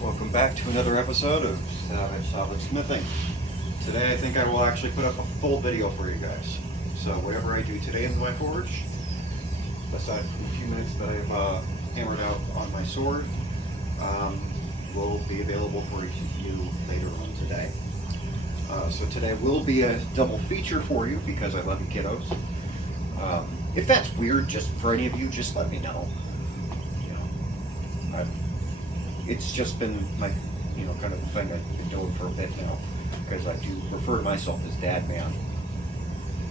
Welcome back to another episode of Blacksmithing. Today I think I will actually put up a full video for you guys. So whatever I do today in my forge, aside from a few minutes that I've hammered out on my sword, will be available for you later on today. So today will be a double feature for you because I love you kiddos. If that's weird just for any of you, just let me know. It's just been my, kind of the thing I've been doing for a bit now, because I do refer to myself as Dad Man,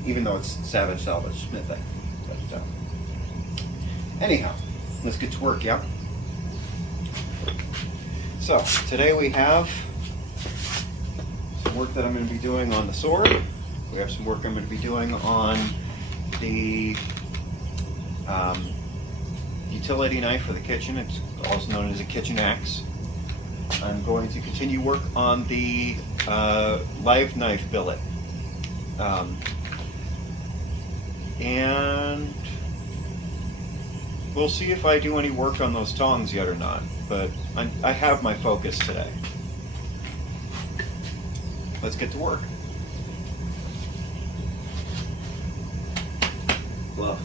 even though it's Savage Salvage Smithing. But anyhow, let's get to work, yeah? So, today we have some work that I'm going to be doing on the sword. We have some work I'm going to be doing on the utility knife for the kitchen. It's also known as a kitchen axe. I'm going to continue work on the live knife billet. And we'll see if I do any work on those tongs yet or not, but I have my focus today. Let's get to work. Glove.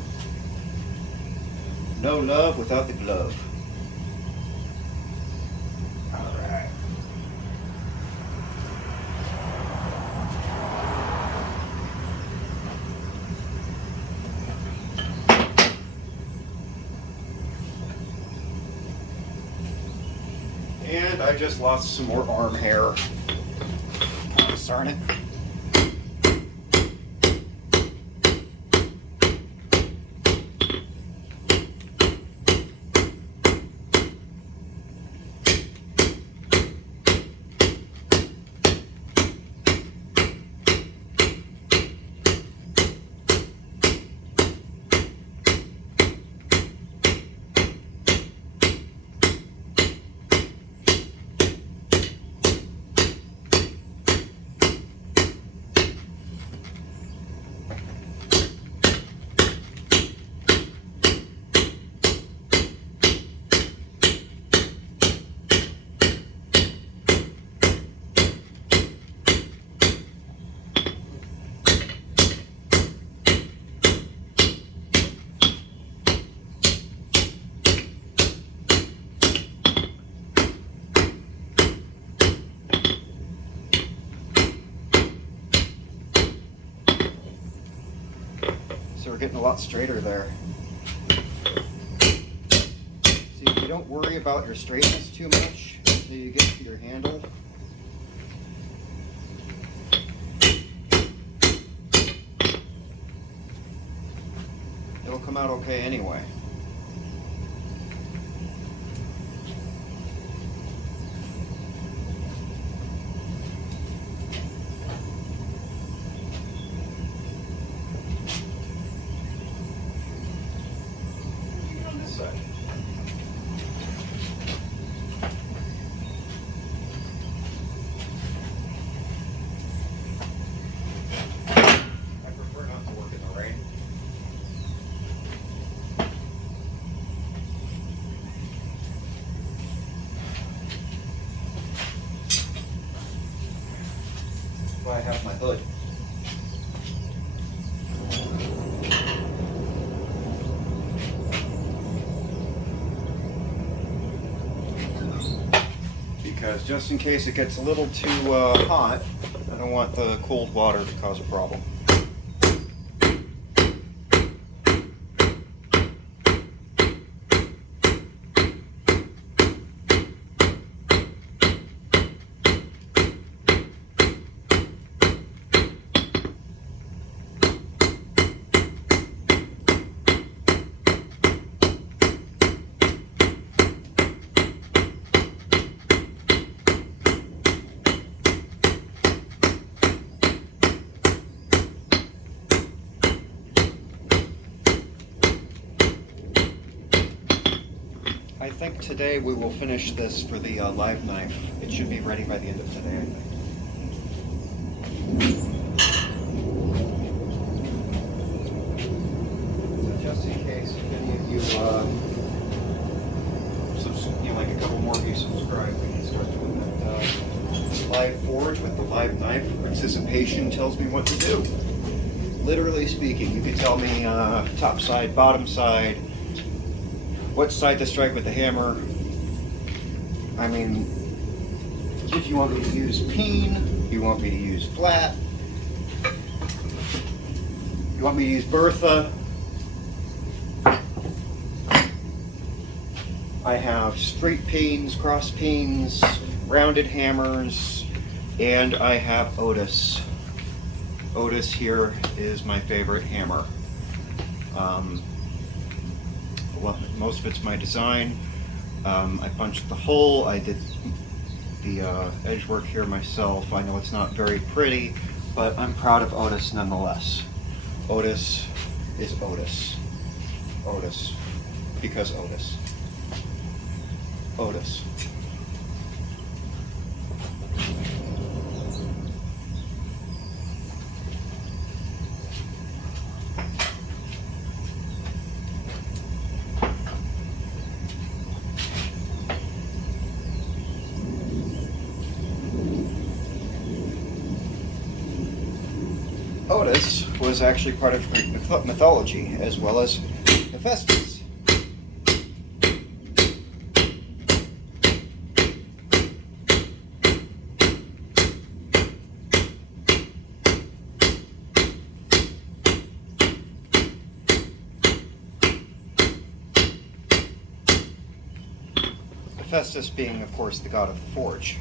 No love without the glove. All right. And I just lost some more arm hair. Oh, darn it. So we're getting a lot straighter there. See, if you don't worry about your straightness too much until you get to your handle, it'll come out okay anyway. I have my hood. Because just in case it gets a little too hot, I don't want the cold water to cause a problem. I think today we will finish this for the live knife. It should be ready by the end of today, I think. So just in case if any of you, like a couple more of you subscribe, we can start live forge with the live knife. Anticipation tells me what to do. Literally speaking, you can tell me top side, bottom side, what side to strike with the hammer. I mean, if you want me to use peen, you want me to use flat, you want me to use Bertha. I have straight panes, cross panes, rounded hammers, and I have Otis. Otis here is my favorite hammer. Most of it's my design. I punched the hole, I did the edge work here myself. I know it's not very pretty, but I'm proud of Otis nonetheless. Otis is Otis. Otis, because Otis. Otis. Otis was actually part of Greek mythology, as well as Hephaestus. Hephaestus being, of course, the god of the forge.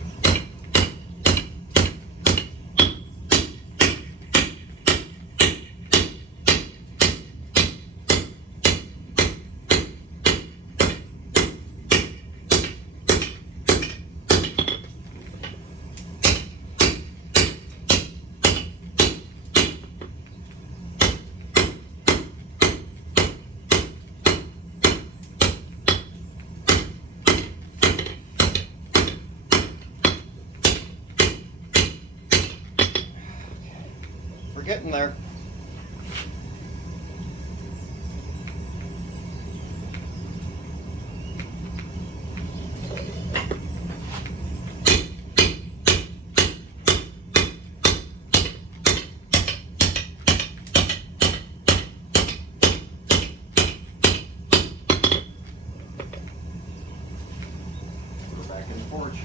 Getting there. We're back in the forge.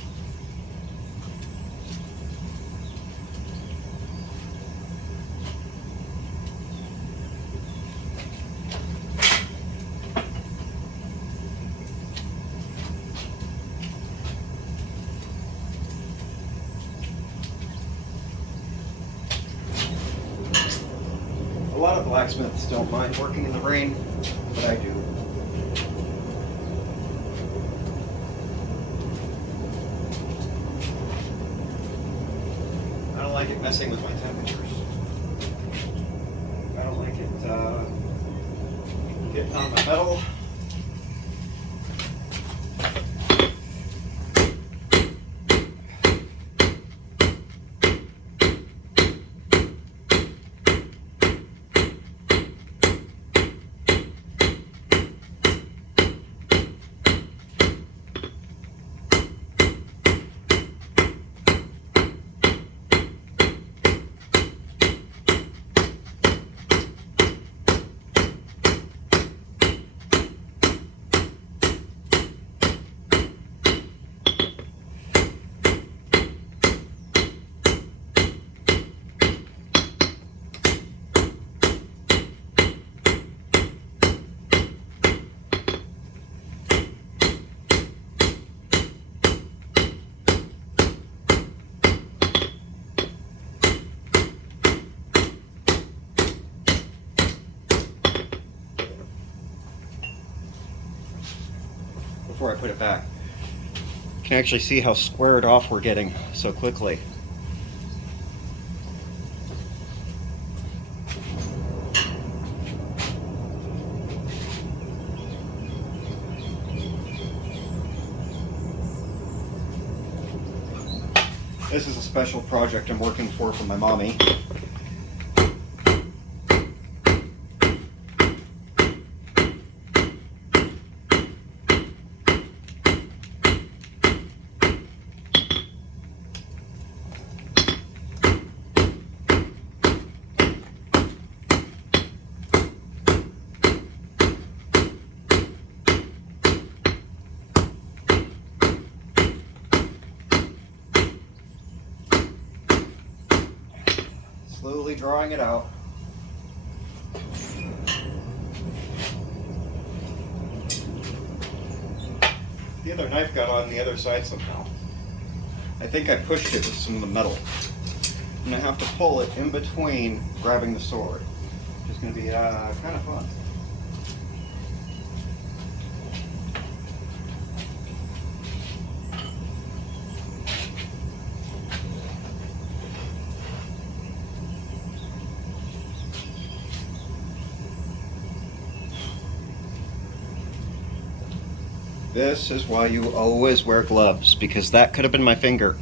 A lot of blacksmiths don't mind working in the rain, but I do. I don't like it messing with my temperatures. I don't like it getting on my metal. Before I put it back, you can actually see how squared off we're getting so quickly. This is a special project I'm working for my mommy. slowly drawing it out. The other knife got on the other side somehow. I think I pushed it with some of the metal. And I have to pull it in between grabbing the sword, which is going to be kind of fun. This is why you always wear gloves, because that could have been my finger.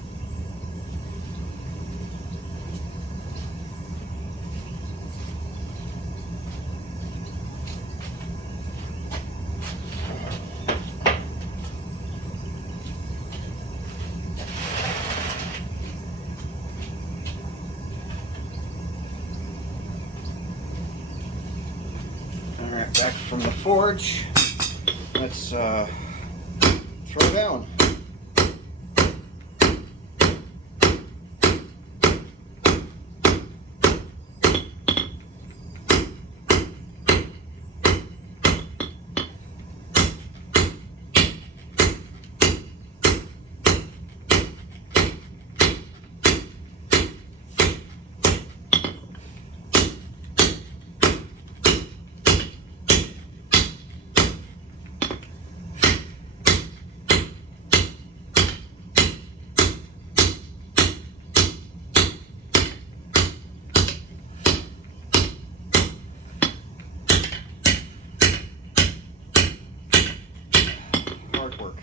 Alright, back from the forge. Let's throw down.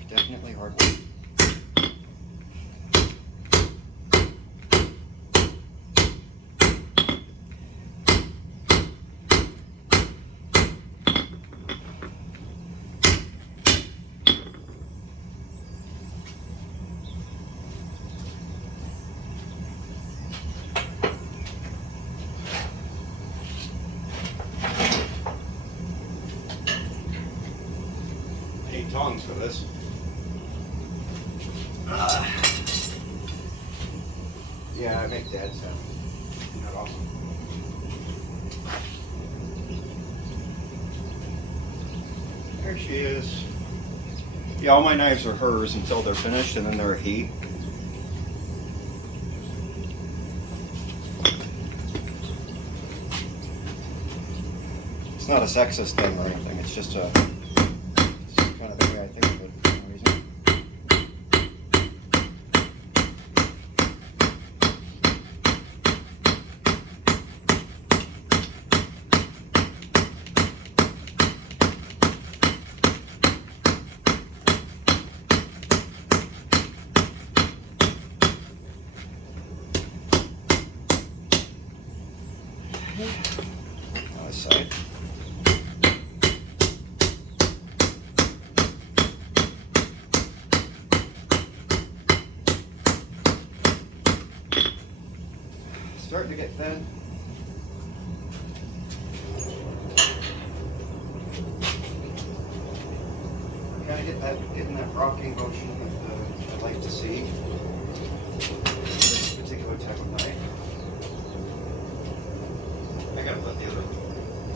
Definitely hard work. I need tongs for this. Yeah, I make dad stuff. Isn't that awesome? There she is. Yeah, all my knives are hers until they're finished, and then they're a he. It's not a sexist thing or anything. It's just kind of the way I think of it for some reason. Other side. Starting to get thin. Kind of getting that rocking motion that I like to see. This particular type of knife. I gotta put the other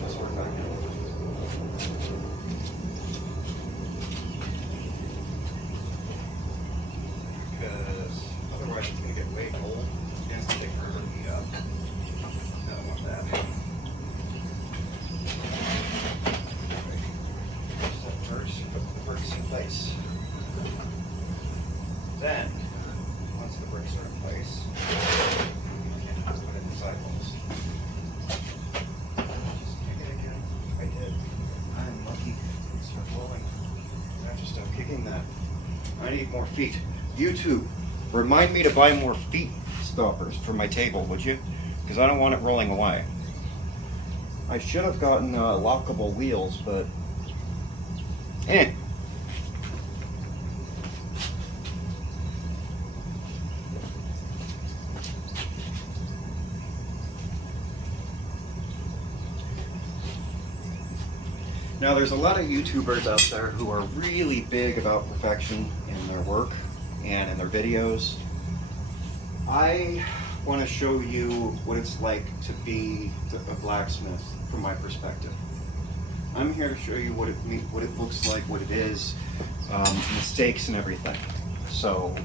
sword back in. Because otherwise it's gonna get way cold. It's gonna take forever to heat up. I don't want that. Step first, put the bricks in place. Then, once the bricks are in place, put in the sidewalls. I did. I'm lucky. Start blowing. I just stop kicking that. I need more feet. YouTube, remind me to buy more feet stoppers for my table, would you? Because I don't want it rolling away. I should have gotten lockable wheels, but Now there's a lot of YouTubers out there who are really big about perfection in their work and in their videos. I want to show you what it's like to be a blacksmith from my perspective. I'm here to show you what it looks like, what it is, mistakes and everything. So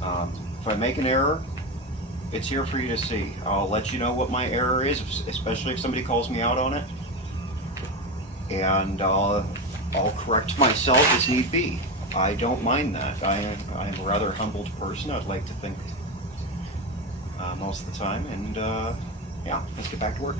if I make an error, it's here for you to see. I'll let you know what my error is, especially if somebody calls me out on it, and I'll correct myself as need be. I don't mind that. I'm a rather humbled person, I'd like to think, most of the time. And yeah, let's get back to work.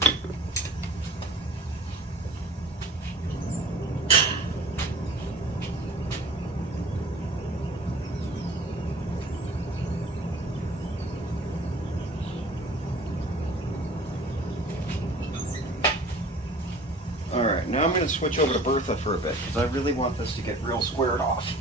Alright, now I'm going to switch over to Bertha for a bit, because I really want this to get real squared off.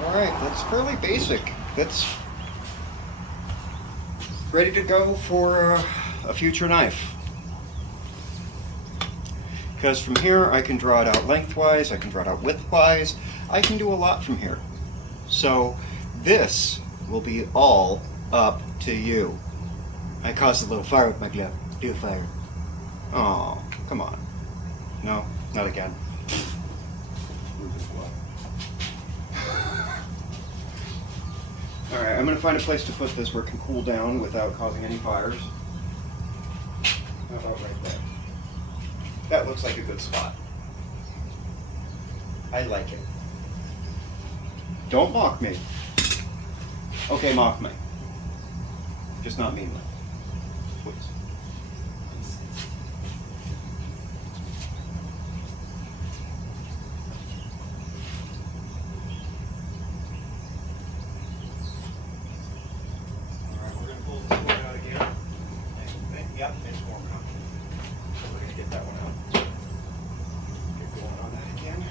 Alright, that's fairly basic. That's ready to go for a future knife. Because from here I can draw it out lengthwise, I can draw it out widthwise, I can do a lot from here. So this will be all up to you. I caused a little fire with my glove. Do a fire. Oh, come on. No, not again. Alright, I'm going to find a place to put this where it can cool down without causing any fires. How about right there? That looks like a good spot. I like it. Don't mock me. Okay, mock me. Just not meanly. Please. Yep, it's warm enough. So we're going to get that one out. Get going on that again.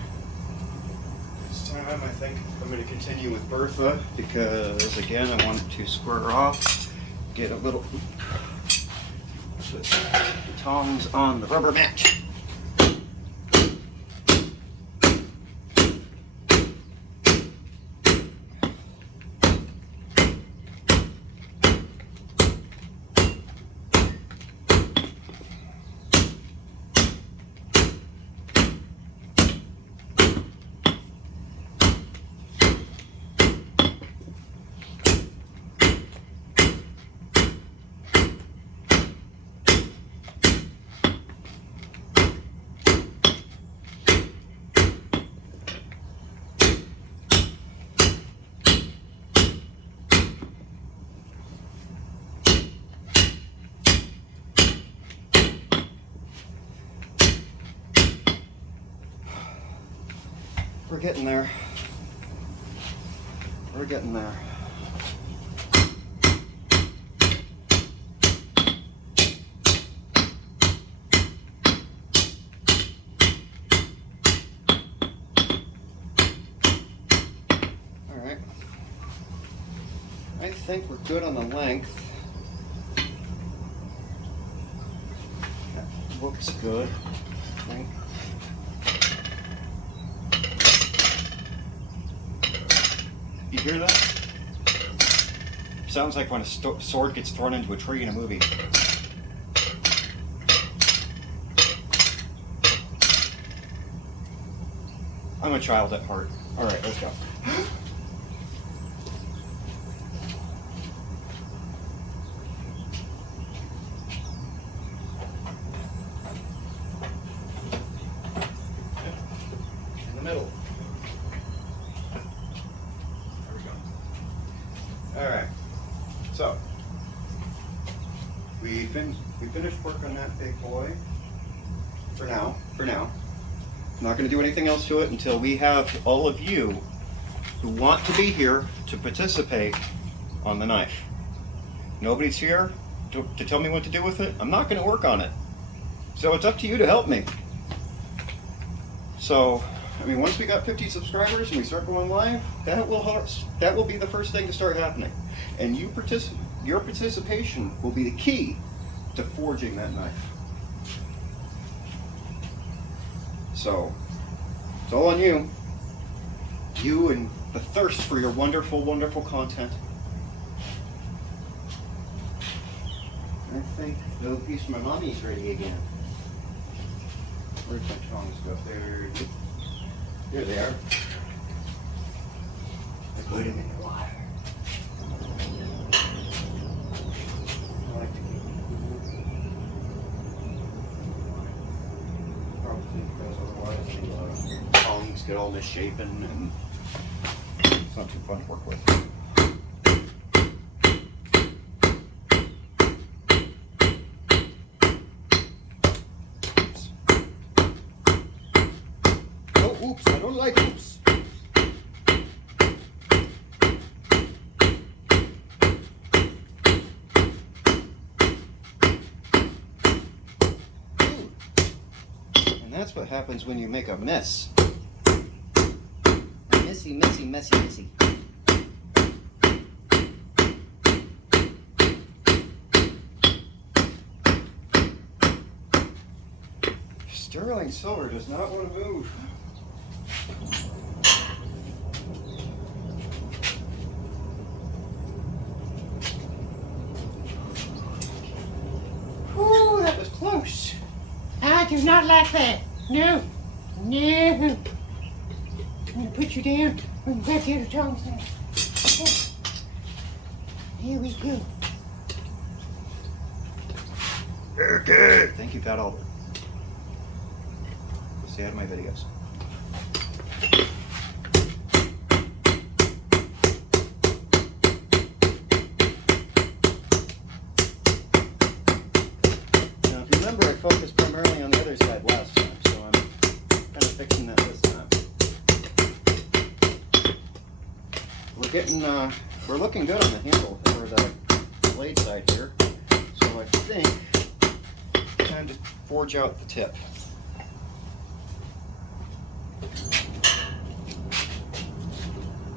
This time I think I'm going to continue with Bertha because, again, I want to square off, get a little, put the tongs on the rubber mat. We're getting there. We're getting there. All right. I think we're good on the length. That looks good, I think. You hear that? Sounds like when a sword gets thrown into a tree in a movie. I'm a child at heart. All right, let's go. In the middle. Alright, so we finished work on that big boy for now. I'm not going to do anything else to it until we have all of you who want to be here to participate on the knife. Nobody's here to tell me what to do with it. I'm not going to work on it. So it's up to you to help me. So, I mean, once we got 50 subscribers and we start going live, that will be the first thing to start happening. And your participation will be the key to forging that knife. So, it's all on you. You and the thirst for your wonderful, wonderful content. I think the little piece of my mommy's ready again. Where'd my tongs go? There they are. I put them in the water. I like to keep them cool. Probably because otherwise the tongs get all misshapen and it's not too fun to work with. Oops, I don't like oops. And that's what happens when you make a mess. Messy, messy, messy, messy. Sterling silver does not want to move. Ooh, that was close. I do not like that. No. No. I'm going to put you down. We can grab the other tongs now. Okay. Here we go. Okay. Thank you, Pat Albert. Stay out of my videos. Now, if you remember, I focused primarily on the other side last time, so I'm kind of fixing that this time. We're looking good on the handle for the blade side here, so I think it's time to forge out the tip.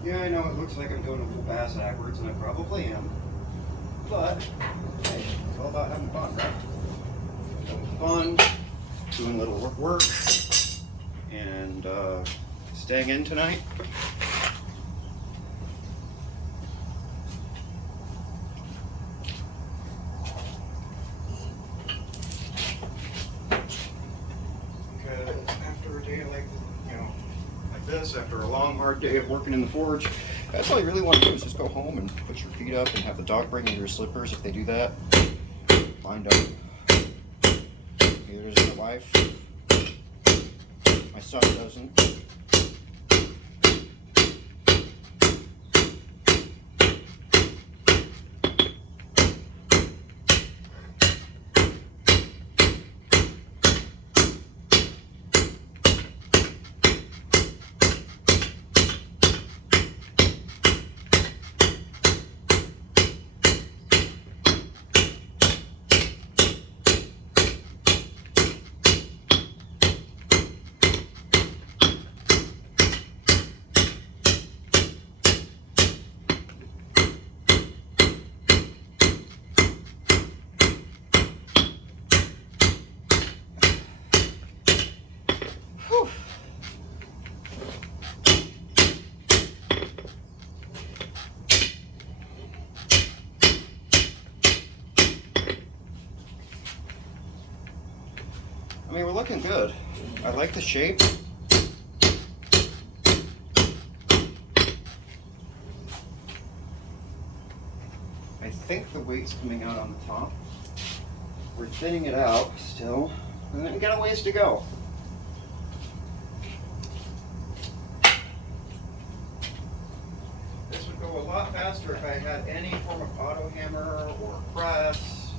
Yeah, I know it looks like I'm doing a full pass backwards, and I probably am. But, hey, it's all about having fun, right? Having fun, doing a little work, and staying in tonight. Because after a day like this, after a long hard day of working in the forge, that's all you really want to do is just go home and put your feet up and have the dog bring you your slippers if they do that. Lined up. Neither does my wife. My son doesn't. I mean, we're looking good. I like the shape. I think the weight's coming out on the top. We're thinning it out still, and then we got a ways to go. This would go a lot faster if I had any form of auto hammer or press,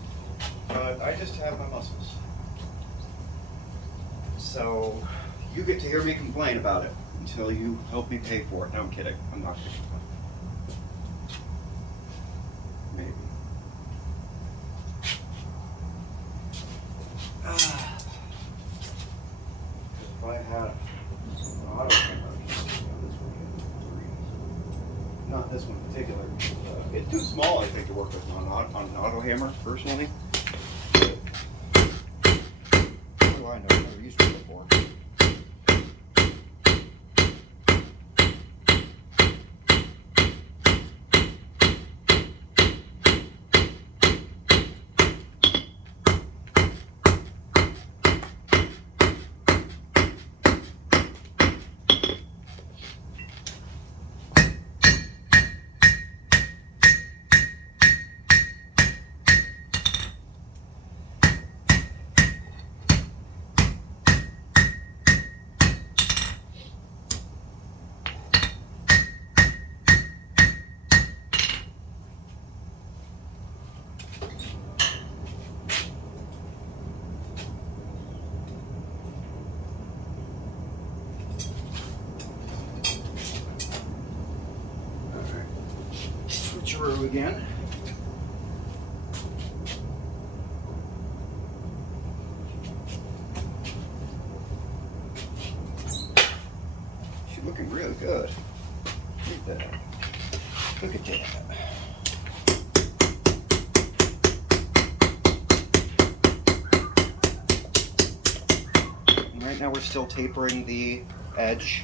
but I just have my muscles. So you get to hear me complain about it. until you help me pay for it. No, I'm kidding. I'm not kidding. Maybe. If I had an auto hammer, not this one in particular. It's too small, I think, to work with on an auto hammer, personally. What do I know? I've never used one before. Switcheroo again. She's looking really good. Look at that. Look at that. And right now we're still tapering the edge.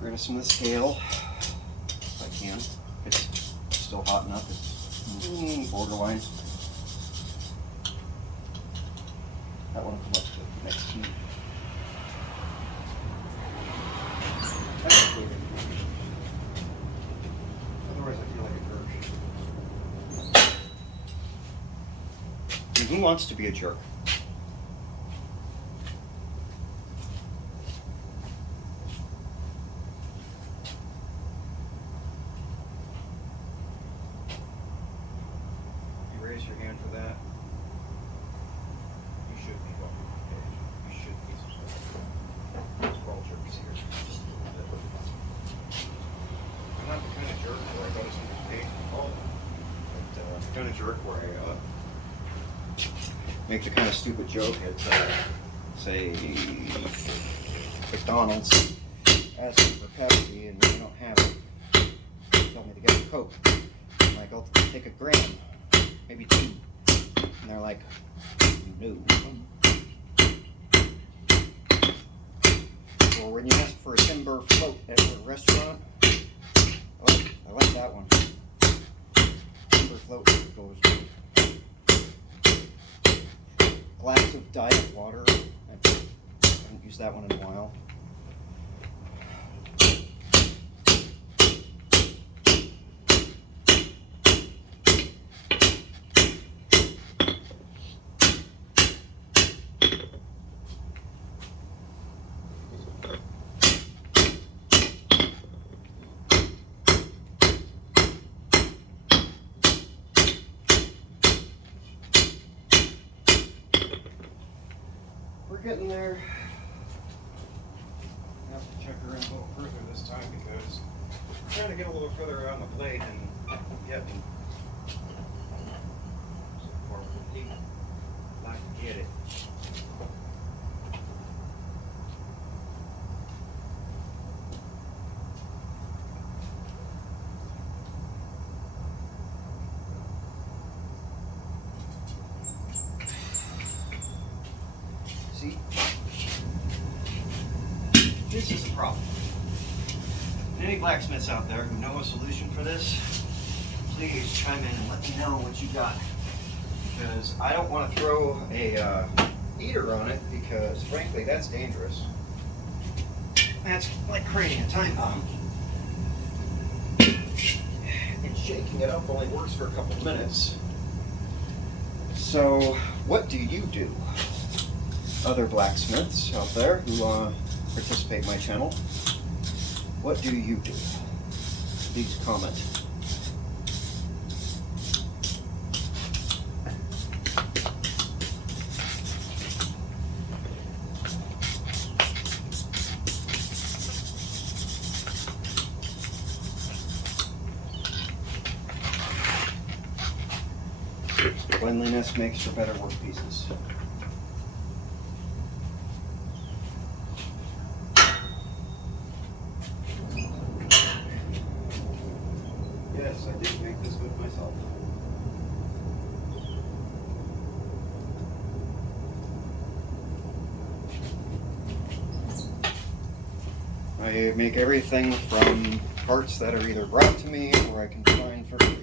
Rid of some of the scale, if I can. It's still hot enough. It's borderline. That one will come up to the next heat. Otherwise, I feel like a jerk. And who wants to be a jerk? Raise your hand for that. You should be welcome to the page. You should be subscribed. There's ball jerks here. Just a little bit. I'm not the kind of jerk where I go to somebody's page and follow them. But I'm the kind of jerk where I make the kind of stupid joke at, say, McDonald's, asking for Pepsi and they don't have it. They tell me to get a Coke. I'm like, I'll take a gram. Maybe 2. And they're like, no. Or when you ask for a timber float at a restaurant, oh, I like that one. Timber float goes good. Glass of diet water. I haven't used that one in a while. We're getting there. I have to check her in a little further this time because I'm trying to get a little further on the blade and getting so far with the teeth. I can get it. See? This is a problem. And any blacksmiths out there who know a solution for this, please chime in and let me know what you got. Because I don't want to throw a heater on it because, frankly, that's dangerous. That's like creating a time bomb. And shaking it up only works for a couple minutes. So, what do you do? Other blacksmiths out there who participate in my channel, what do you do? Please comment. Cleanliness makes for better workpieces. Yes, I did make this with myself. I make everything from parts that are either brought to me or I can find for free.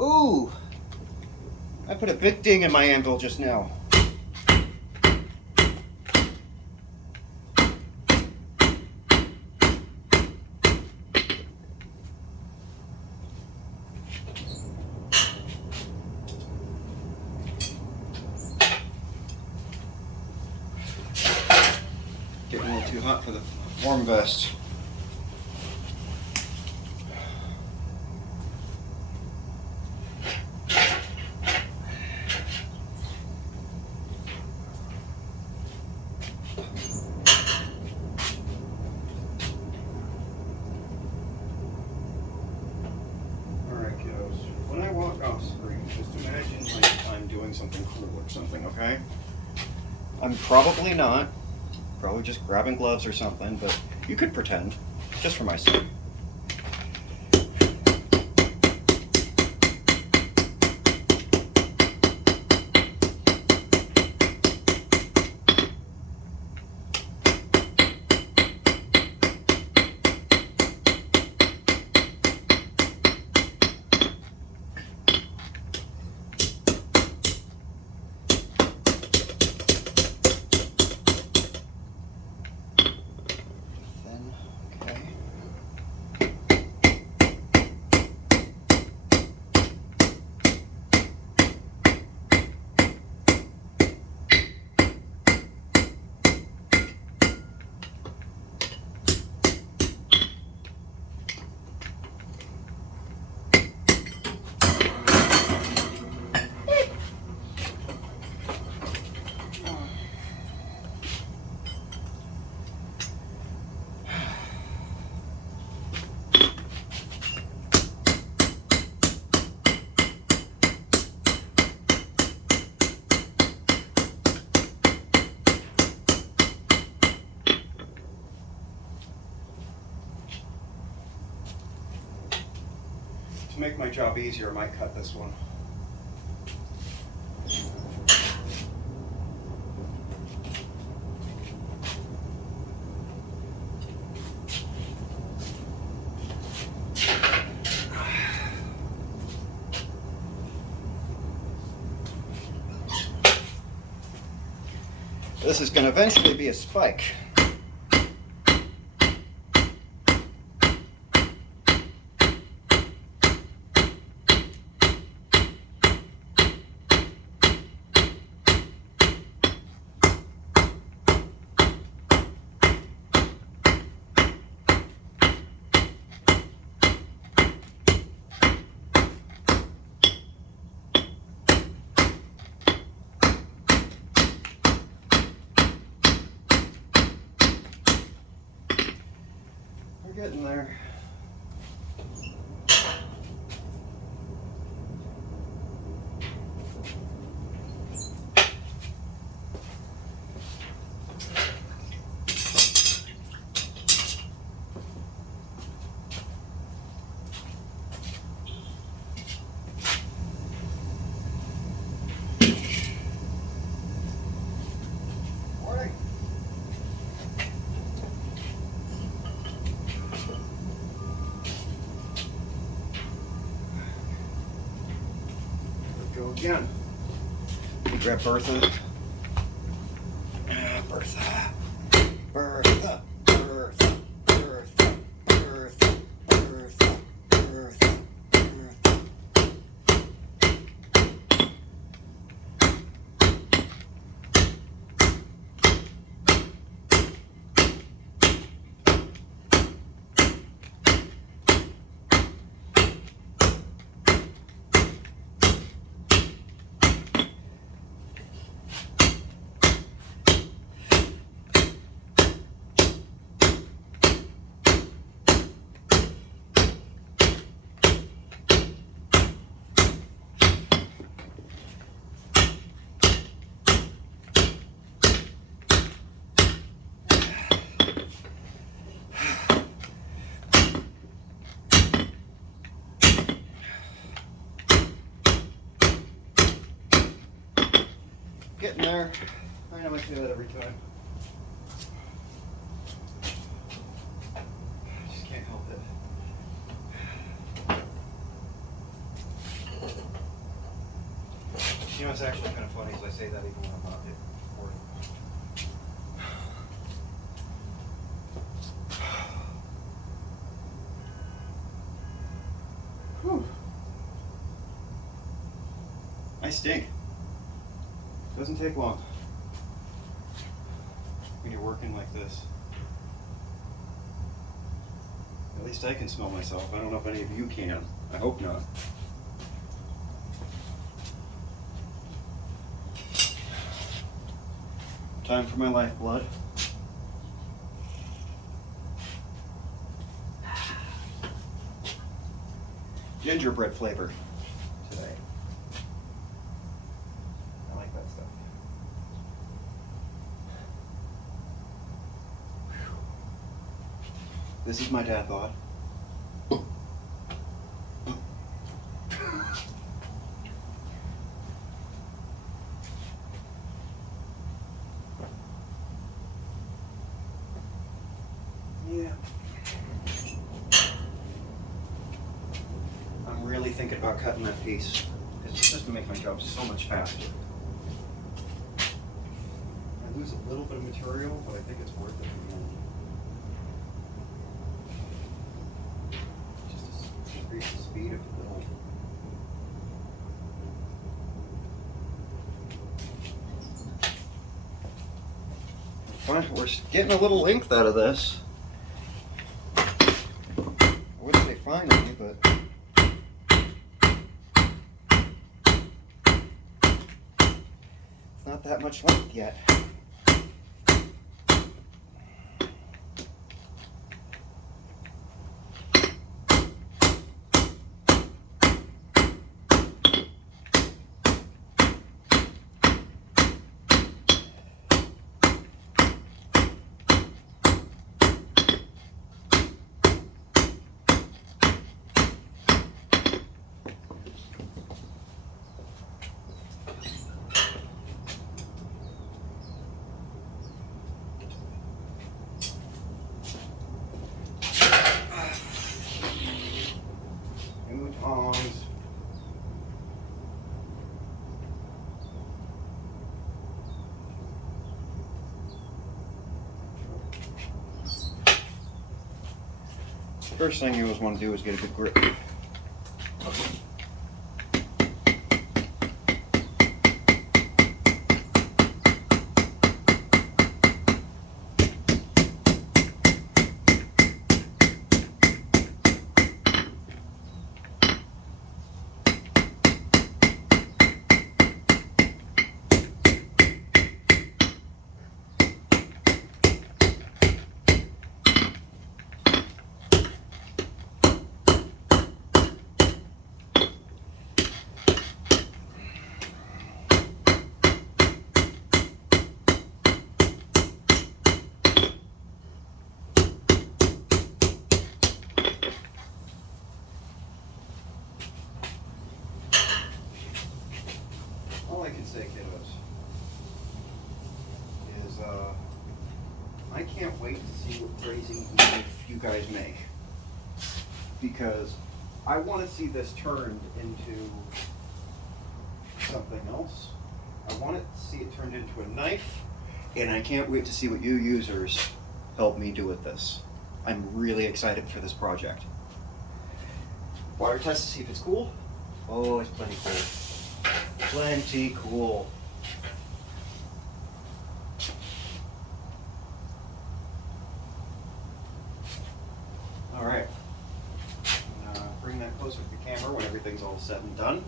Ooh! I put a big ding in my anvil just now. Getting a little too hot for the warm vest. When I walk off screen, just imagine like I'm doing something cool or something, okay? I'm probably not. Probably just grabbing gloves or something, but you could pretend, just for my sake. To make my job easier, I might cut this one. This is going to eventually be a spike. Getting there. again. We grab Bertha. Bertha. Bertha. Bertha. Bertha. Bertha. Bertha. Bertha. Bertha. Getting there. I know I say that every time. I just can't help it. You know, it's actually kind of funny as I say that even when I'm not recording. Whew. I stink. Doesn't take long when you're working like this. At least I can smell myself. I don't know if any of you can. I hope not. Time for my lifeblood. Gingerbread flavor today. I like that stuff. This is my dad bod. Yeah. I'm really thinking about cutting that piece because it's just gonna make my job so much faster. I lose a little bit of material, but I think it's worth it in the end. Just to increase the speed of the build. Fine, we're getting a little length out of this. I wouldn't say finally, but it's not that much length yet. Tongs. First thing you always want to do is get a good grip. All I can say, kiddos, is I can't wait to see what crazy knife you guys make, because I want to see this turned into something else. I want to see it turned into a knife, and I can't wait to see what you users help me do with this. I'm really excited for this project. Water test to see if it's cool. Oh, it's plenty cool. Plenty cool. All right. Bring that closer to the camera when everything's all said and done.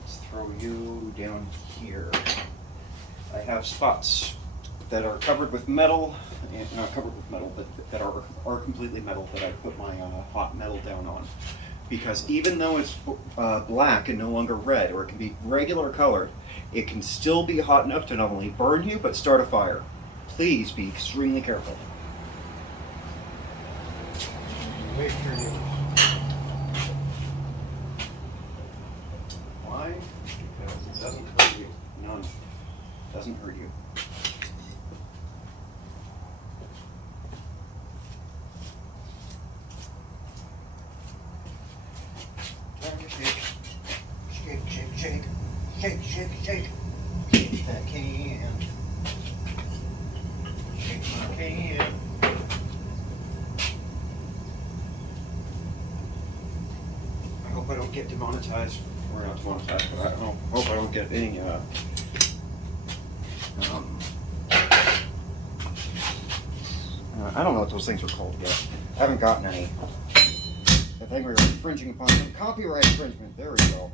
Let's throw you down here. I have spots that are covered with metal, and not covered with metal, but that are completely metal that I put my hot metal down on. Because even though it's black and no longer red, or it can be regular colored, it can still be hot enough to not only burn you, but start a fire. Please be extremely careful. Wait for you. Why? Because it doesn't hurt you. None. Doesn't hurt you. Shake, shake, shake, shake, shake, shake. Shake that can. Shake my can. I hope I don't get demonetized, or not demonetized, but I hope I don't get any I don't know what those things are called yet. I haven't gotten any. I think we're infringing upon some copyright infringement. There we go.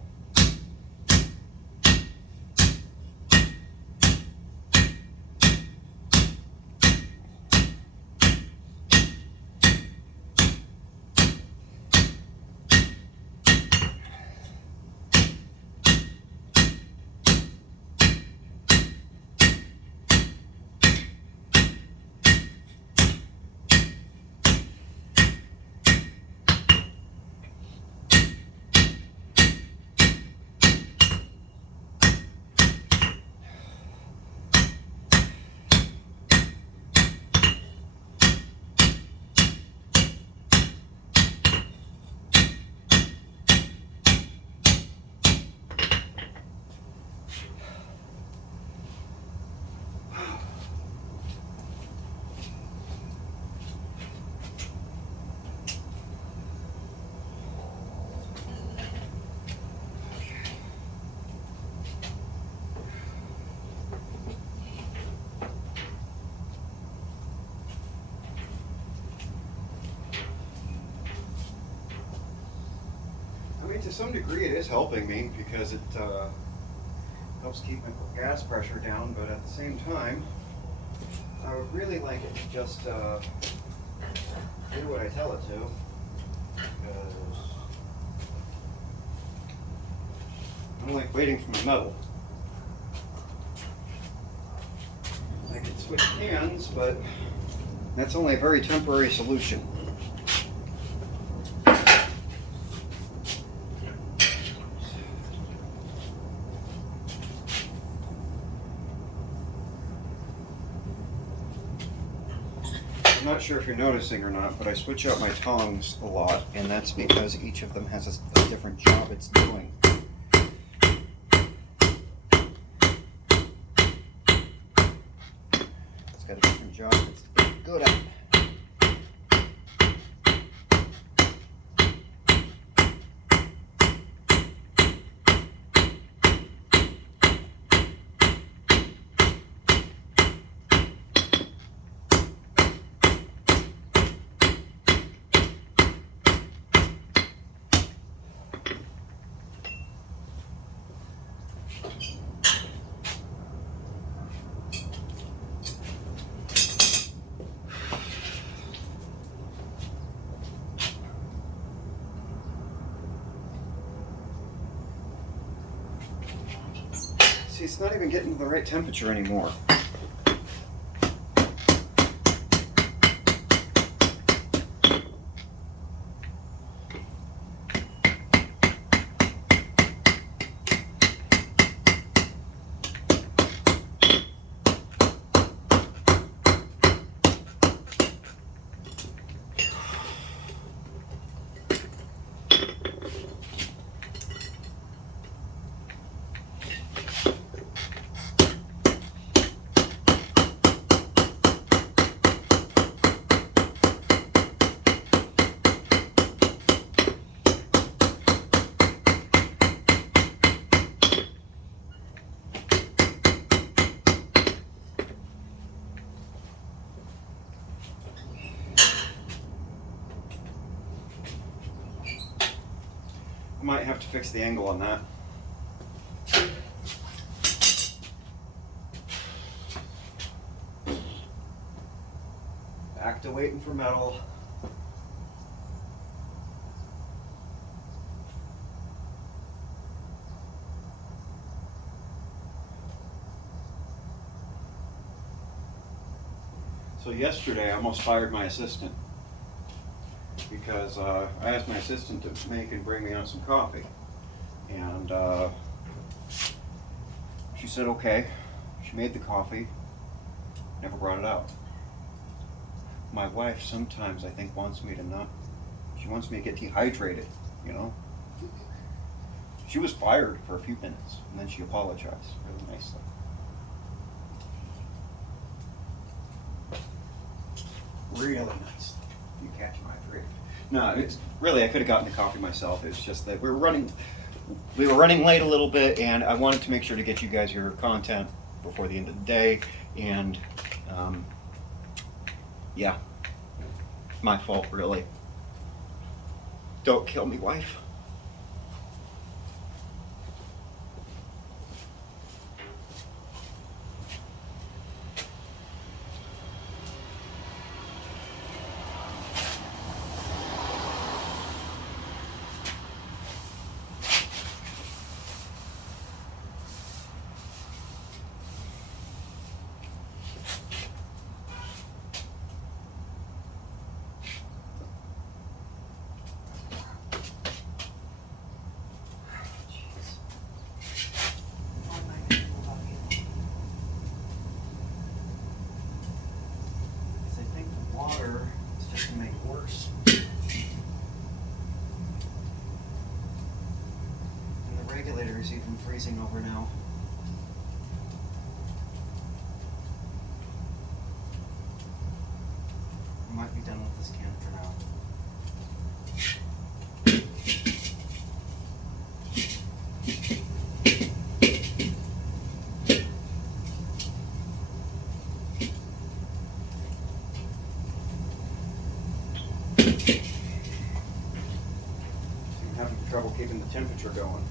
To some degree it is helping me because it helps keep my gas pressure down, but at the same time I would really like it to just do what I tell it to, because I don't like waiting for my metal. I could switch hands, but that's only a very temporary solution. I'm not sure if you're noticing or not, but I switch out my tongs a lot, and that's because each of them has a different job it's doing. It's got a different job it's good at. See, it's not even getting to the right temperature anymore. might have to fix the angle on that. Back to waiting for metal. So yesterday I almost fired my assistant because I asked my assistant to make and bring me on some coffee, and she said okay. She made the coffee, never brought it out. My wife sometimes, I think, wants me to not, she wants me to get dehydrated, you know? She was fired for a few minutes, and then she apologized really nicely. Really nice. You catch my drift. No, it's really, I could have gotten the coffee myself. It's just that we were running late a little bit, and I wanted to make sure to get you guys your content before the end of the day. And yeah, my fault, really. Don't kill me, wife. It's just going to make it worse. And the regulator is even freezing over now. I might be done with this can for now. Having trouble keeping the temperature going.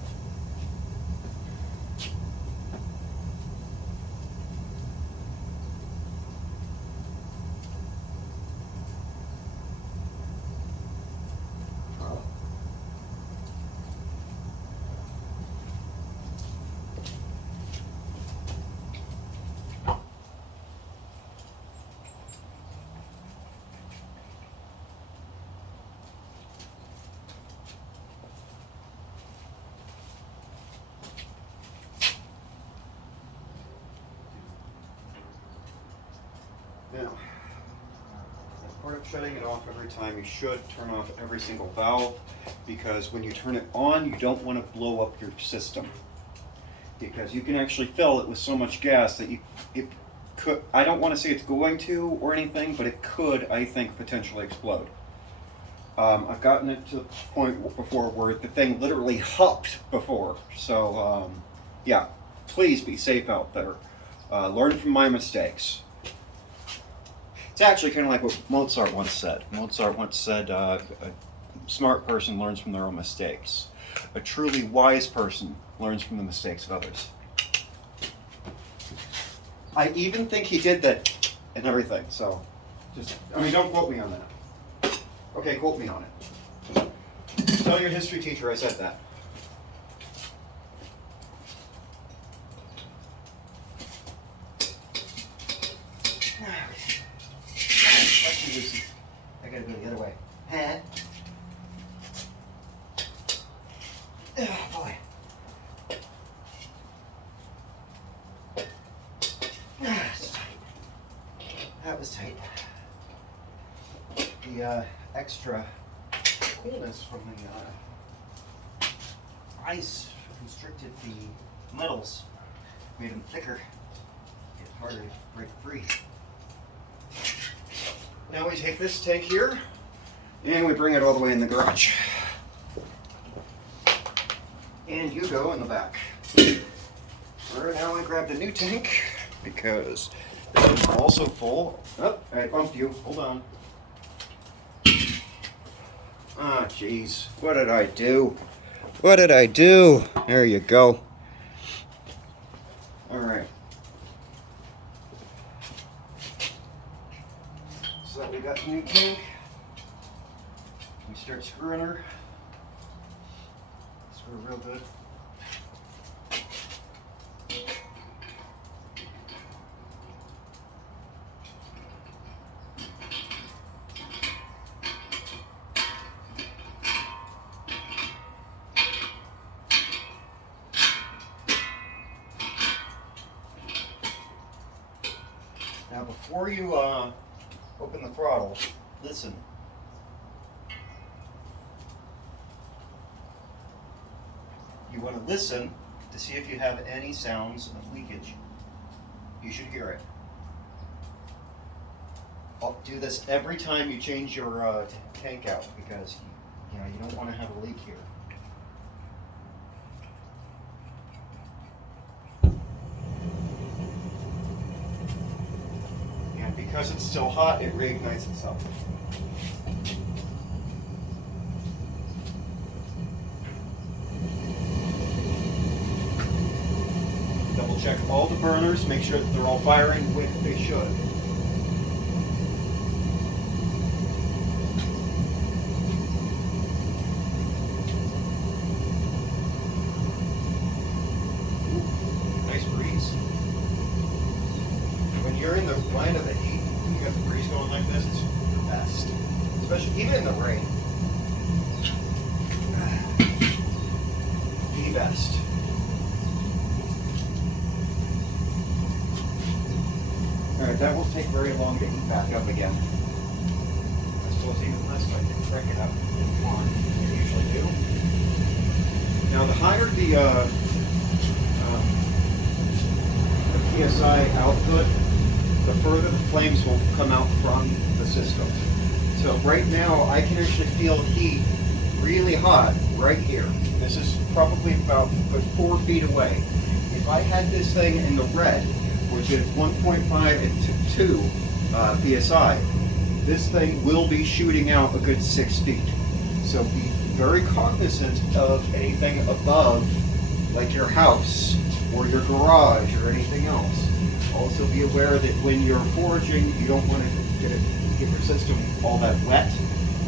Now, as part of shutting it off every time, you should turn off every single valve, because when you turn it on, you don't want to blow up your system, because you can actually fill it with so much gas that it could, I don't want to say it's going to or anything, but it could, I think, potentially explode. I've gotten it to the point before where the thing literally hopped before, so yeah, please be safe out there. Learn from my mistakes. It's actually kind of like what Mozart once said. Mozart once said, a smart person learns from their own mistakes. A truly wise person learns from the mistakes of others. I even think he did that and everything, so just, I mean, don't quote me on that. Okay, quote me on it. Tell your history teacher I said that. I gotta go the other way. Huh? Oh boy. That's tight. That was tight. The extra coolness from the ice constricted the metals, made them thicker, get harder to break free. Now we take this tank here and we bring it all the way in the garage. And you go in the back. Alright, now I grabbed a new tank because this is also full. Oh, I bumped you. Hold on. Ah, jeez. What did I do? What did I do? There you go. Alright. So we got the new tank. We start screwing her. Screw real good. Now before you open the throttle, listen. You want to listen to see if you have any sounds of leakage. You should hear it. I'll do this every time you change your tank out because you don't want to have a leak here. And because it's still hot, it reignites itself. Double check all the burners, make sure that they're all firing the way that they should. Ooh, nice breeze. When you're in the line of the heat, you got the breeze going like this, it's the best. Especially even in the rain. The best. Alright, that won't take very long to heat back up again. I suppose even less if I can crank it up on than I usually do. Now the higher the PSI output, the further the flames will come out from the system. So right now I can actually feel heat really hot right here. This is probably about 4 feet away. If I had this thing in the red, which is 1.5 and 2 PSI, this thing will be shooting out a good 6 feet. So be very cognizant of anything above, like your house or your garage or anything else. Also be aware that when you're foraging, you don't want to get your system all that wet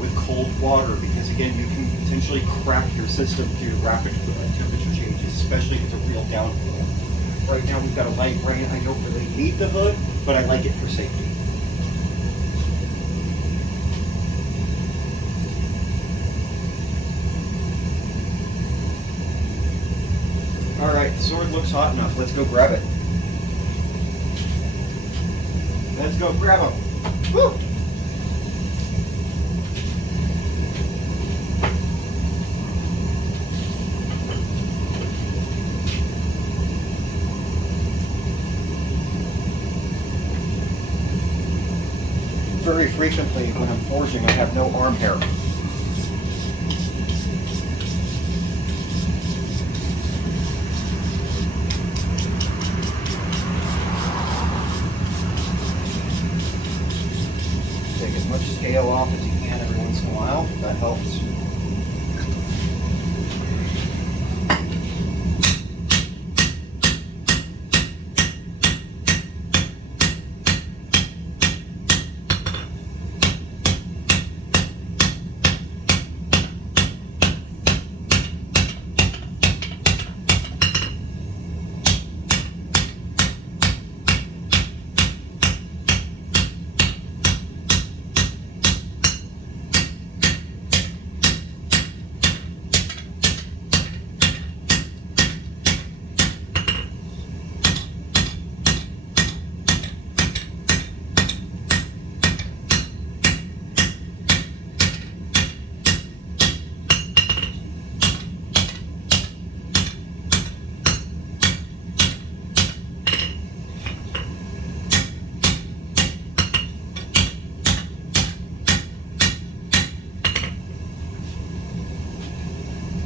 with cold water, because again, you can potentially crack your system due to rapid temperature changes, especially if it's a real downpour. Right now we've got a light rain. I don't really need the hood, but I like it for safety. Alright, the sword looks hot enough. Let's go grab it. Let's go grab him. Woo! Very frequently when I'm forging, I have no arm hair. Take as much scale off as you can every once in a while. That helps.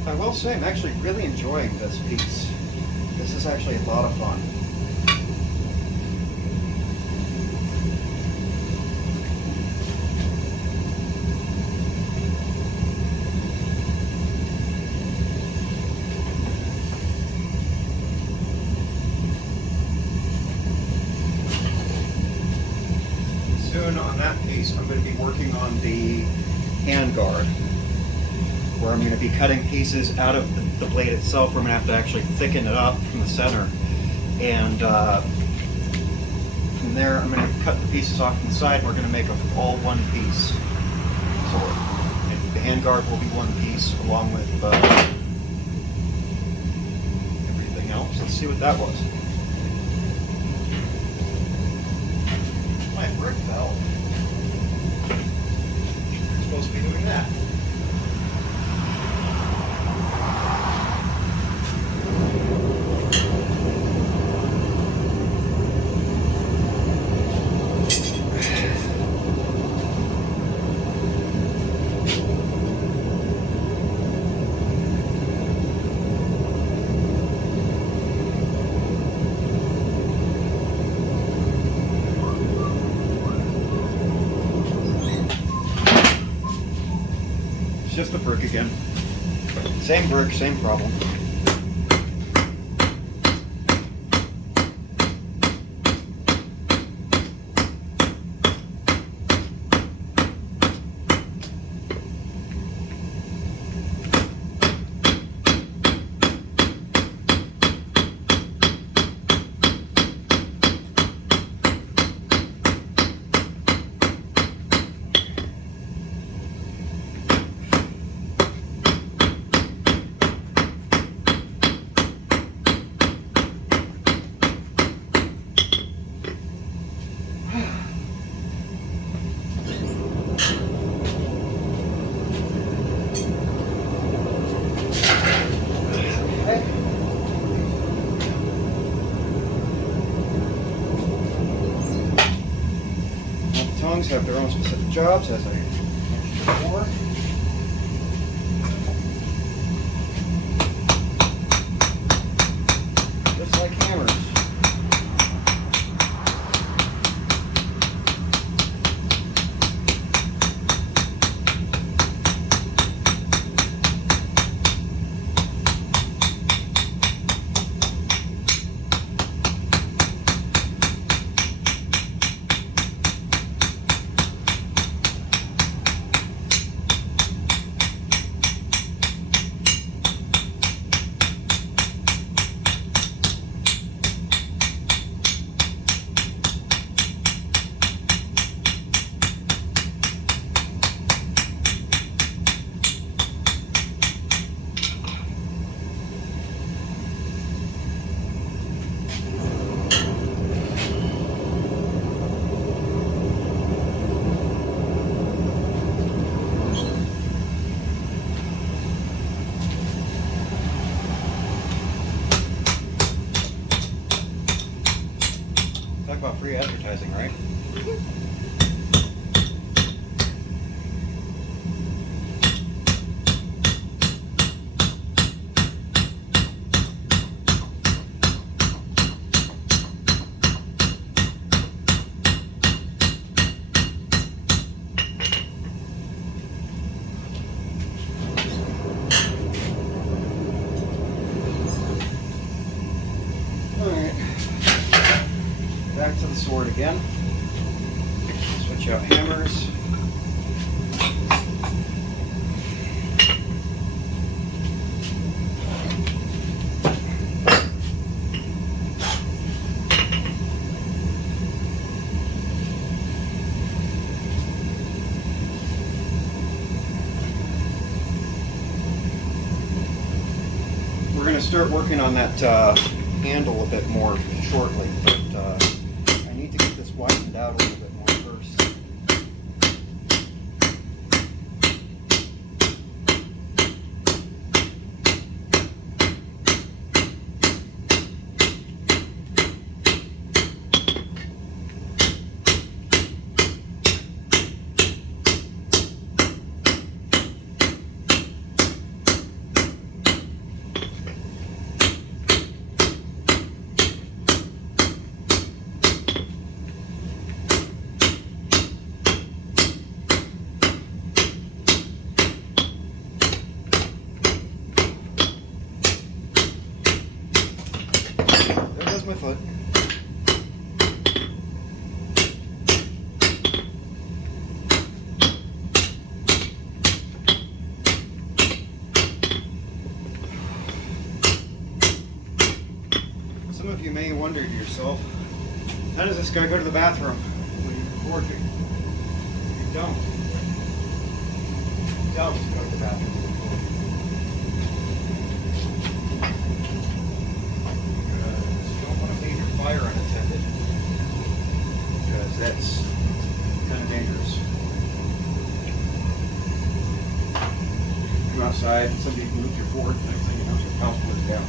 I will say I'm actually really enjoying this piece. This is actually a lot of fun. piece, I'm going to be working on the hand guard, where I'm going to be cutting pieces out of the blade itself, where I'm going to have to actually thicken it up from the center. And from there, I'm going to cut the pieces off from the side, and we're going to make all one piece sword. And the hand guard will be one piece, along with everything else. Let's see what that was. My brick fell. I'm supposed to be doing that. It's just the brick again. Same brick, same problem. Tongs have their own specific jobs, as I mentioned before. Just like hammers. Talk about free advertising, right? Back to the sword again. Switch out hammers. We're going to start working on that handle a bit more shortly, but I need to get this widened out a little bit more first. My foot. of you may wonder to yourself, how does this guy go to the bathroom when he's recording? You don't. You don't go to the bathroom when you're recording. Because you don't want to leave your fire unattended. Because that's kind of dangerous. Come outside and somebody moves your board, the next thing you know, your house burns down.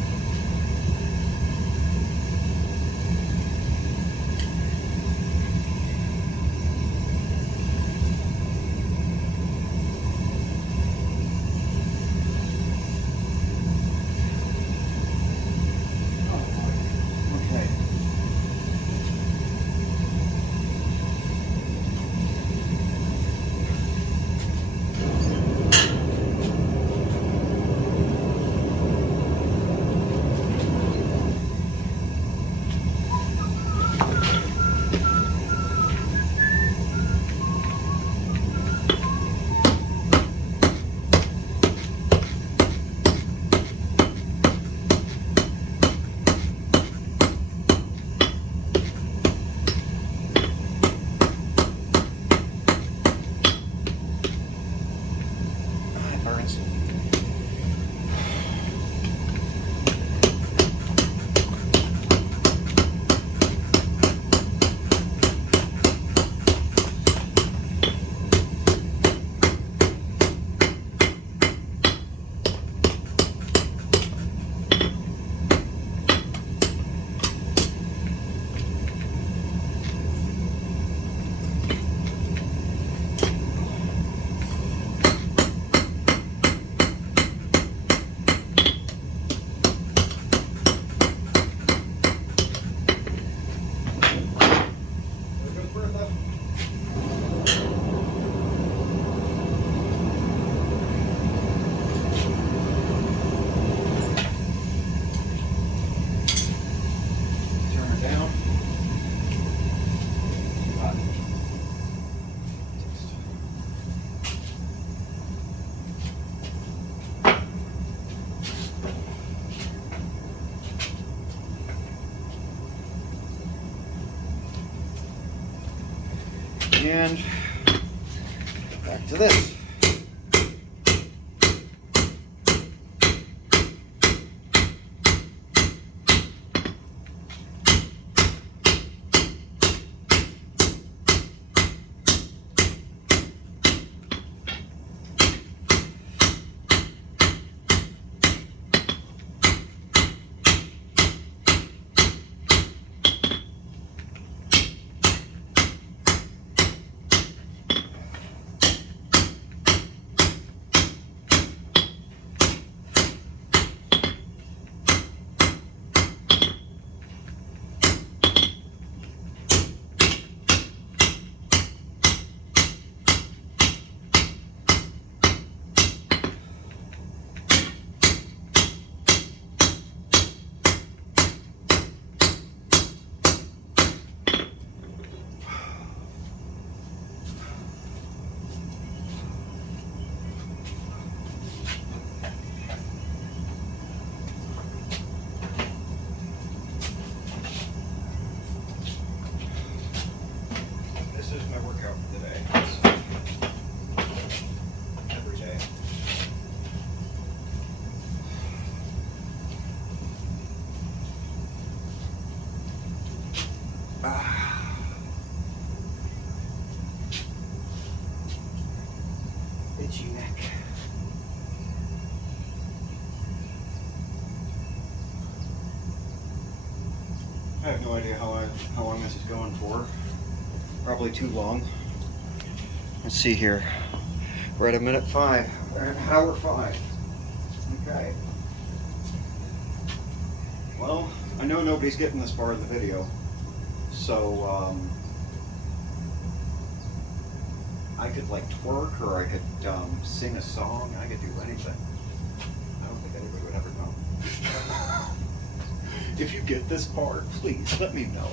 And back to this. Itchy neck. I have no idea how long this is going for. Probably too long. Let's see here. We're at 1:05. We're at hour 5. Okay. Well, I know nobody's getting this far in the video, so I could like twerk, or I could sing a song. I could do anything. I don't think anybody would ever know. If you get this far, please let me know.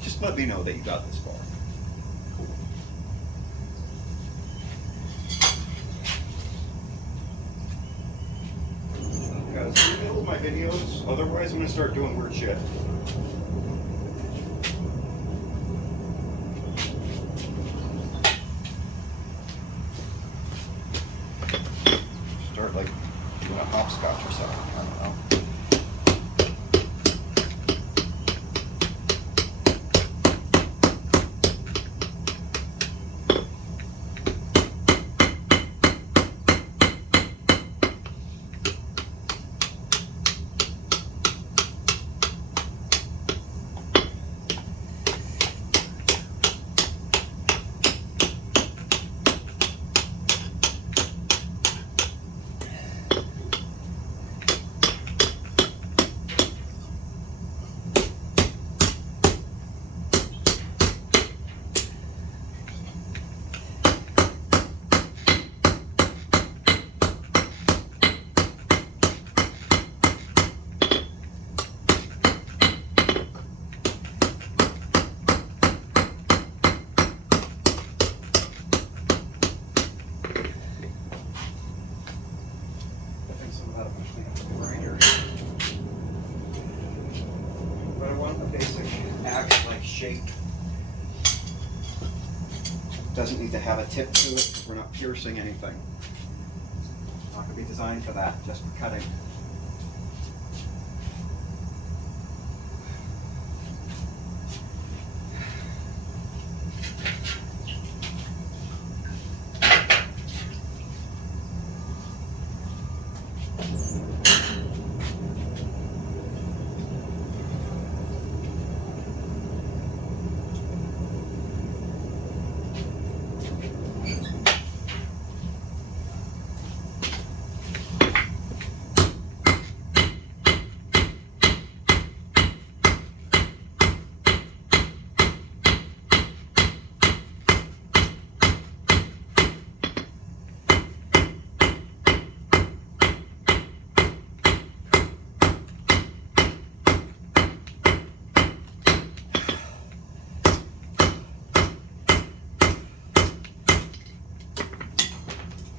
Just let me know that you got this far. Cool. Because you my videos, otherwise I'm gonna start doing weird shit. Start like doing a hopscotch or something, I don't know. But I want the basic axe-like shape. Doesn't need to have a tip to it because we're not piercing anything. It's not going to be designed for that, just for cutting.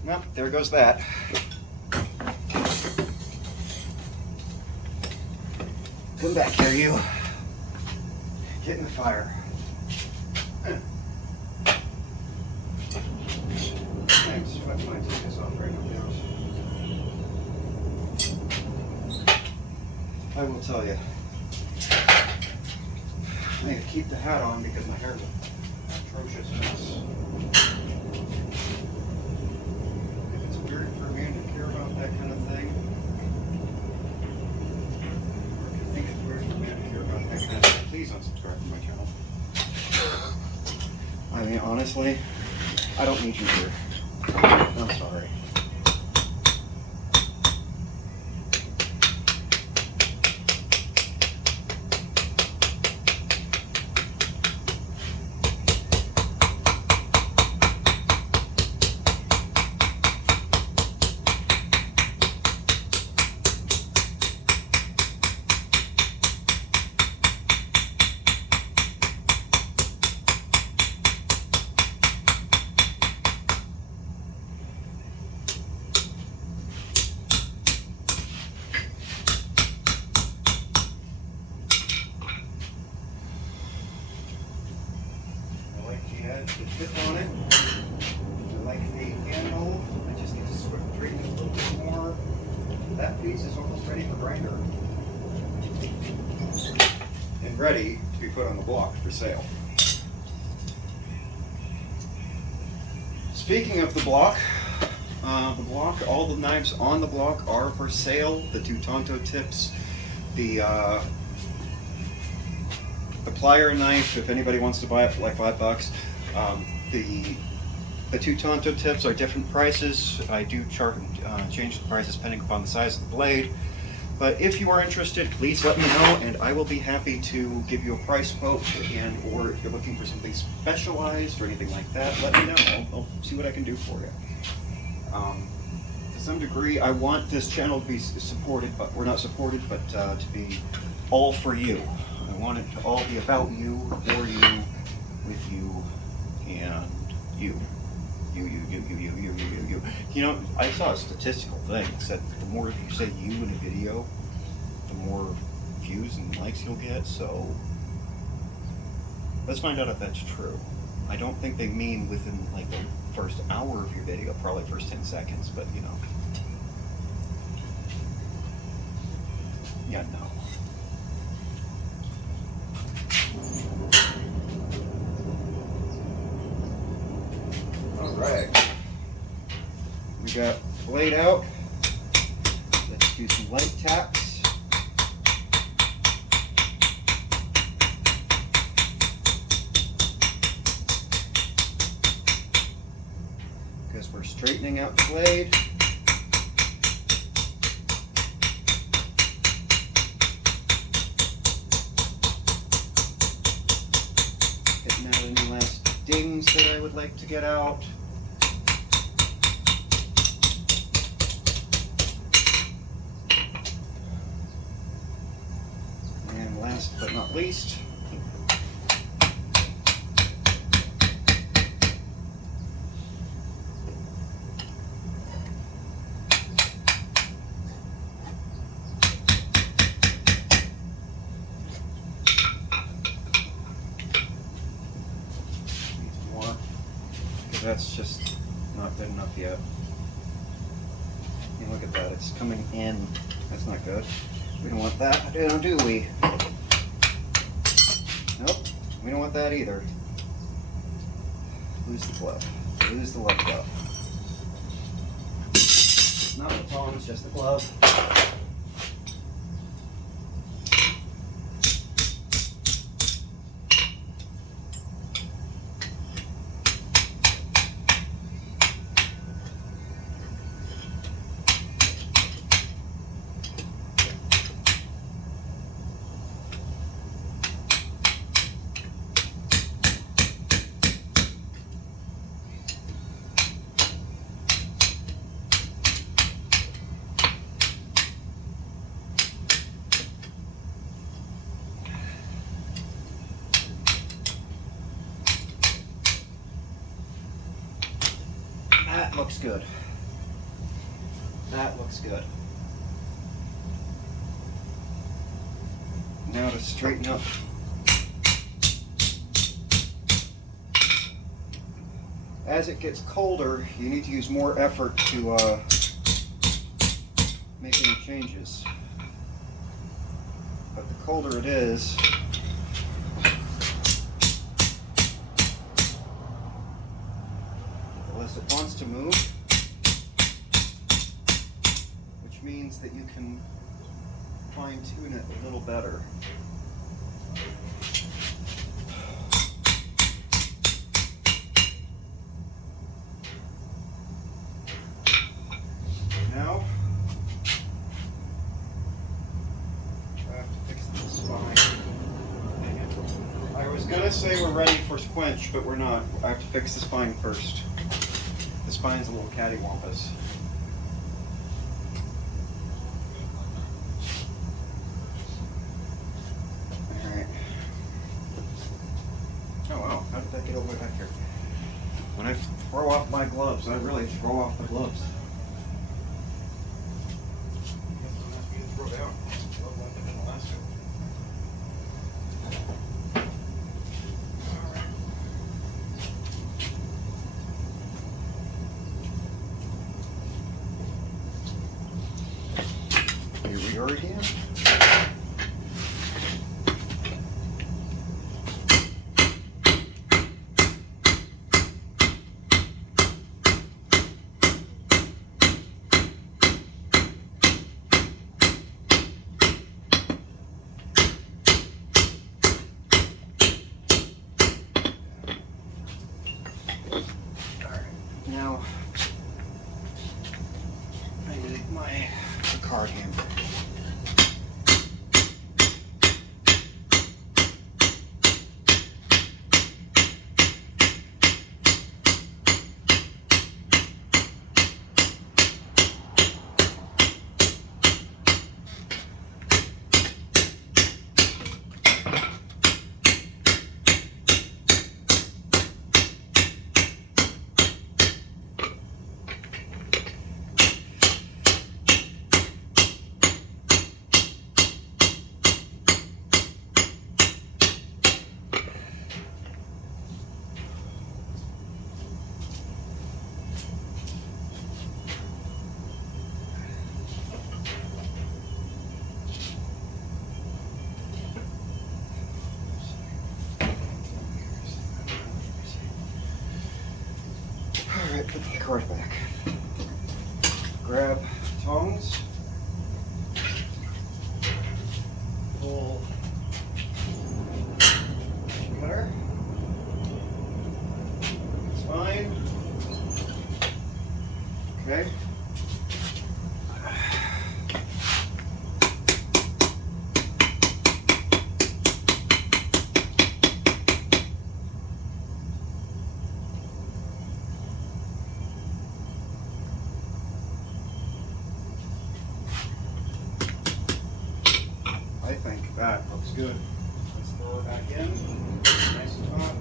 Well, there goes that. Come back here, you. Get in the fire. Thanks. If I can take this off right now. I will tell you. I need to keep the hat on because my hair's an atrocious mess. That kind of thing. Or if you think it's weird for me to hear about that kind of thing, please unsubscribe to my channel. I mean, honestly, I don't need you here. I'm sorry. The tip on it. I like the handle. I just need to straighten it a little bit more. That piece is almost ready for grinder. And ready to be put on the block for sale. Speaking of the block, all the knives on the block are for sale. The two Tonto tips, the plier knife, if anybody wants to buy it for like $5. The two Tonto tips are different prices. I do change the prices depending upon the size of the blade. But if you are interested, please let me know, and I will be happy to give you a price quote. Or if you're looking for something specialized or anything like that, let me know. I'll see what I can do for you. To some degree, I want this channel to be supported, but we're not supported, but to be all for you. I want it to all be about you, for you, with you, and you. You. You know, I saw a statistical thing that said the more you say you in a video, more views and likes you'll get. So let's find out if that's true. I don't think they mean within like the first hour of your video, probably first 10 seconds, but you know. Yeah, no. Alright. We got blade out. Let's do some light taps. Because we're straightening out the blade. Getting out any last dings that I would like to get out. And last but not least, that's just not good enough yet. And look at that, it's coming in. That's not good. We don't want that, do we? Nope, we don't want that either. Lose the glove. Lose the left glove. Not the tongs, just the glove. That looks good. That looks good. Now to straighten up. As it gets colder, you need to use more effort to make any changes. But the colder it is, it wants to move, which means that you can fine-tune it a little better. Now, I have to fix the spine. I was going to say we're ready for squinch, but we're not. I have to fix the spine first. The spine's a little cattywampus. Alright. Oh wow, how did that get all the way back here? When I throw off my gloves, I really throw off the gloves. Throw down. Here we are again. Now, I need my card hammer. Alright, put the card back. Grab tongs. Pull cutter. It's fine. Okay. I think that looks good. Let's throw it back in. Nice and hot.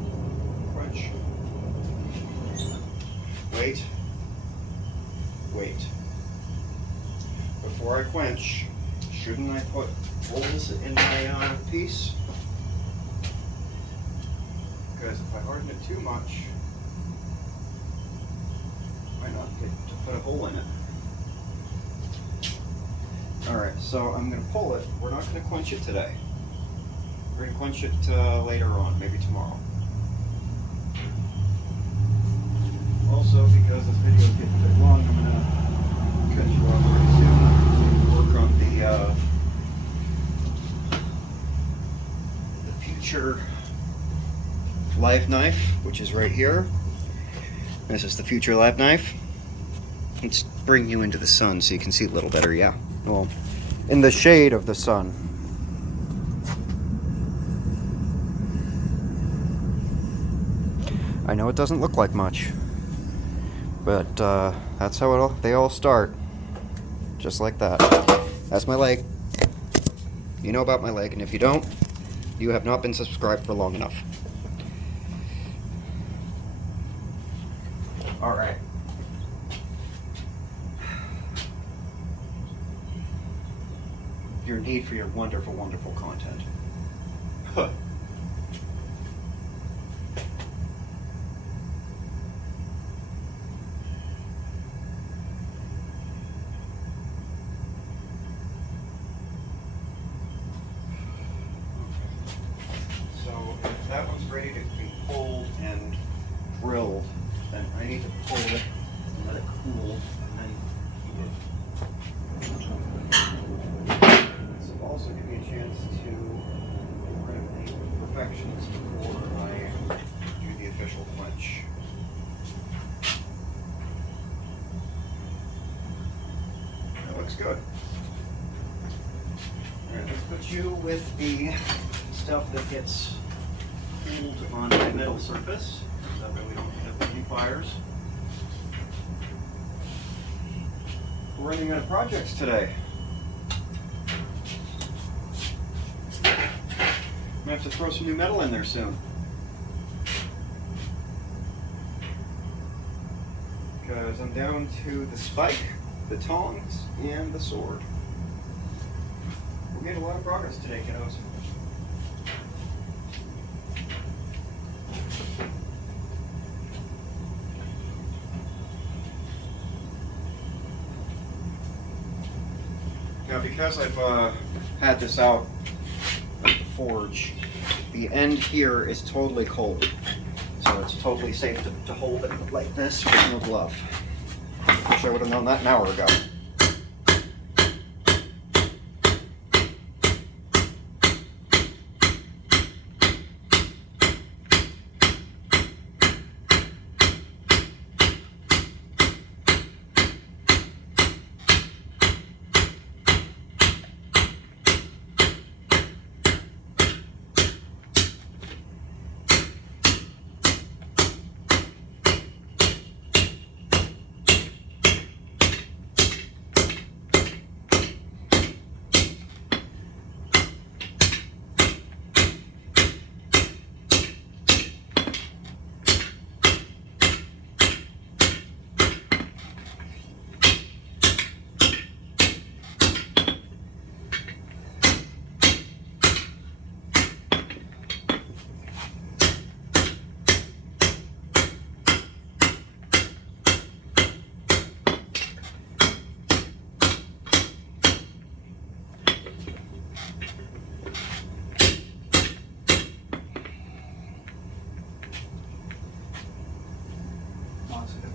Crunch. Wait. Wait. Before I quench, shouldn't I put holes in my piece? Because if I harden it too much, I might not get to put a hole in it. Alright, so I'm going to pull it. We're not going to quench it today. We're going to quench it later on, maybe tomorrow. Also, because this video is getting a bit long, I'm going to cut you off pretty soon. Work on the future live knife, which is right here. This is the future live knife. Let's bring you into the sun so you can see a little better, yeah. Well, in the shade of the sun. I know it doesn't look like much, but that's how they all start. Just like that. That's my leg. You know about my leg, and if you don't, you have not been subscribed for long enough. All right. Your need for your wonderful, wonderful content. Huh. So if that one's ready to be pulled and drilled, then I need to pull it and let it cool and then heat it. This will also give me a chance to get rid of any imperfections before I do the official quench. That looks good. Alright, let's put you with the stuff that gets cooled on the metal surface. That way we don't have any fires. We're running out of projects today. I'm gonna have to throw some new metal in there soon. Because I'm down to the spike, the tongs, and the sword. We made a lot of progress today, kiddos. Now, because I've had this out at the forge, the end here is totally cold. So it's totally safe to hold it like this with no glove. Wish I would have known that an hour ago.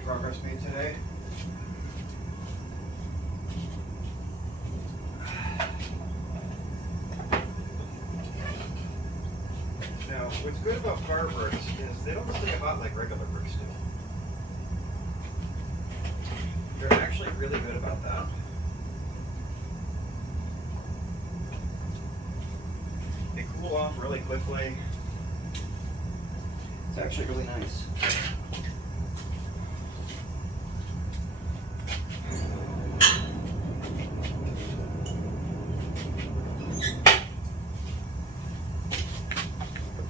progress made today. Now, what's good about fire bricks is they don't stay hot like regular bricks do. They're actually really good about that. They cool off really quickly. It's actually really nice.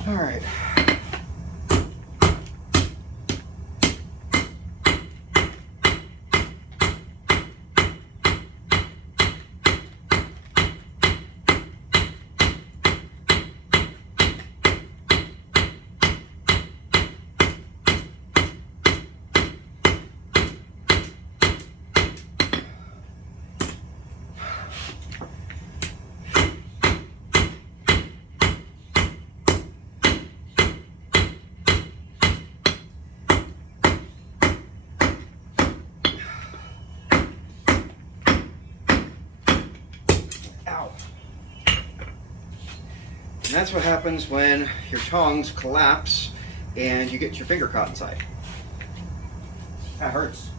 All right. Ow. And that's what happens when your tongs collapse and you get your finger caught inside. That hurts.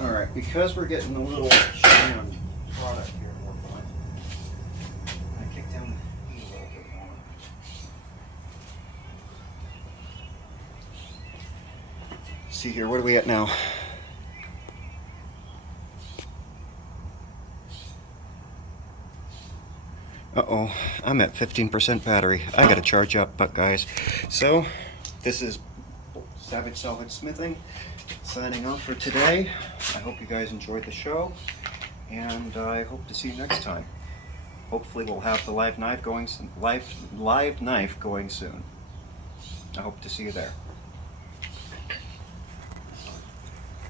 All right, because we're getting a little shiny on product here to work on, I kick down the heat a little bit more. See here, what are we at now? Uh-oh, I'm at 15% battery. I gotta charge up, but guys. So, this is Savage Salvage Smithing signing off for today. I hope you guys enjoyed the show, and I hope to see you next time. Hopefully we'll have the live knife going soon. I hope to see you there.